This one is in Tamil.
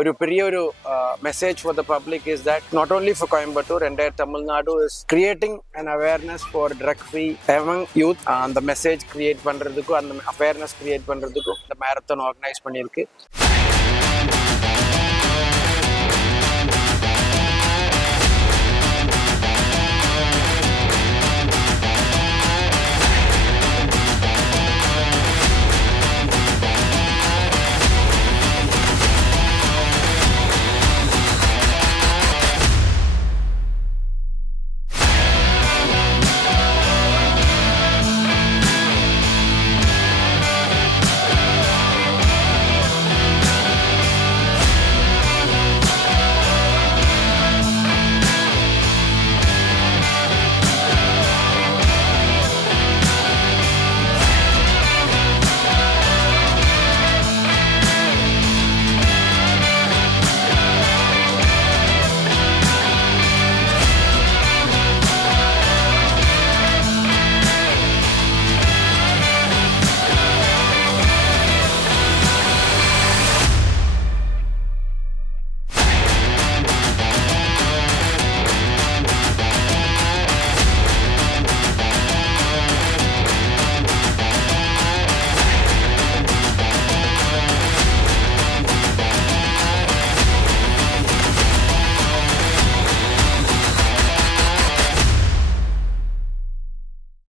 ஒரு பெரிய ஒரு message for the public is that not only for Coimbatore, entire Tamil Nadu is creating an awareness for drug free among youth. அந்த மெசேஜ் கிரியேட் பண்றதுக்கும் அந்த அவேர்னஸ் கிரியேட் பண்றதுக்கும் இந்த மேரத்தான் ஆர்கனைஸ் பண்ணியிருக்கு.